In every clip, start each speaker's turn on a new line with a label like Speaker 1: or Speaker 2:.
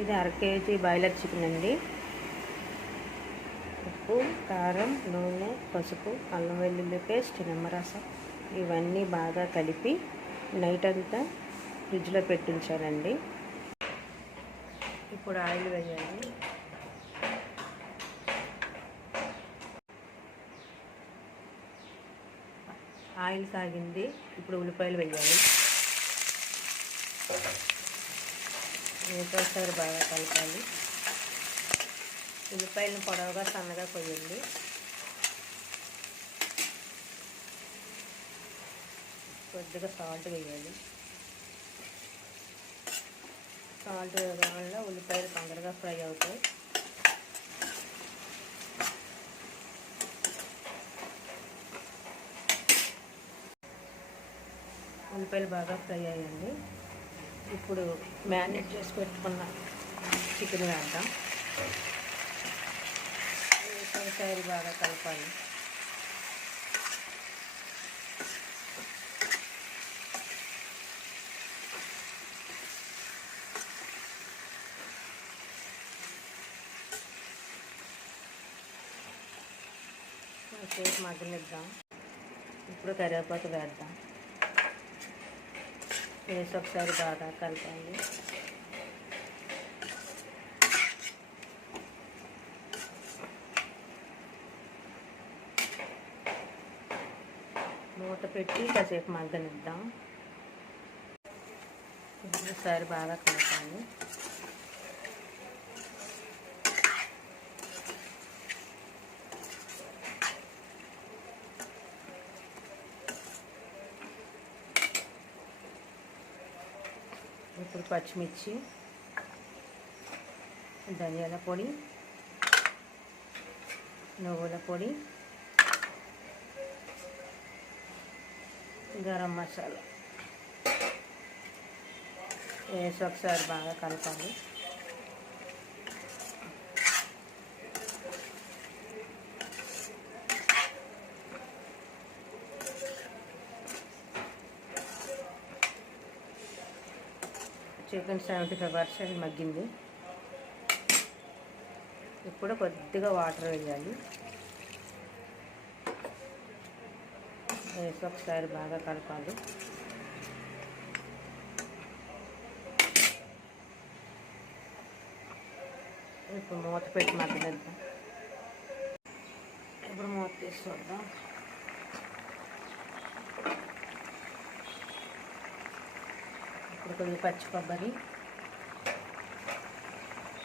Speaker 1: ఇది అర KG boiler chicken అండి. ఉప్పు కారం నూనె పసుపు అల్లం వెల్లుల్లి పేస్ట్ నిమ్మరసం ఇవన్నీ బాగా కలిపి నైట్ అంతా ఫ్రిడ్జ్లో పెట్టించానండి ఇప్పుడు ఆయిల్ వేయాలి. ఆయిల్ కాగింది ఇప్పుడు ఉల్లిపాయలు వేయాలి. వేసేసారి బాగా కలపాలి. ఉల్లిపాయలను పొడవుగా సన్నగా కొయ్యండి. కొద్దిగా సాల్ట్ వేయాలి. సాల్ట్ వేయడం వల్ల ఉల్లిపాయలు తొందరగా ఫ్రై అవుతాయి. ఉల్లిపాయలు బాగా ఫ్రై అయ్యండి. ఇప్పుడు మ్యారినేట్ చేసి పెట్టుకున్న చికెన్ వేద్దాం. వేసేసారి బాగా కలపాలి. మగ్గనిద్దాం. ఇప్పుడు కరివేపాకు వేద్దాం. వేసి ఒకసారి బాగా కలపాలి. మూత పెట్టి కాసేపు మగ్గనిద్దాం. ఒకసారి బాగా కలపాలి. ఇప్పుడు పచ్చిమిర్చి ధనియాల పొడి నువ్వుల పొడి గరం మసాలా. వేసి ఒకసారి బాగా కలపాలి. చికెన్ సెవెంటీ ఫైవ్ పర్సెంట్ మగ్గింది. ఇప్పుడు కొద్దిగా వాటర్ వేయాలి. వేసి ఒకసారి బాగా కలపాలి. ఇప్పుడు మూత పెట్టి మగ్గనిద్దాం. ఇప్పుడు మూత తీసి చూద్దాం. ఇప్పుడు కొద్దిగా పచ్చి కొబ్బరి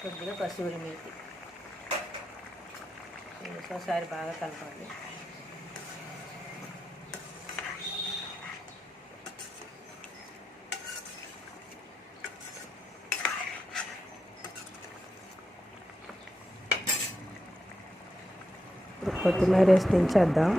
Speaker 1: కొద్దిగా కసూరి మేతి ఒకసారి బాగా కలపాలి. ఇప్పుడు కొత్తిమీర వేసి దించేద్దాం.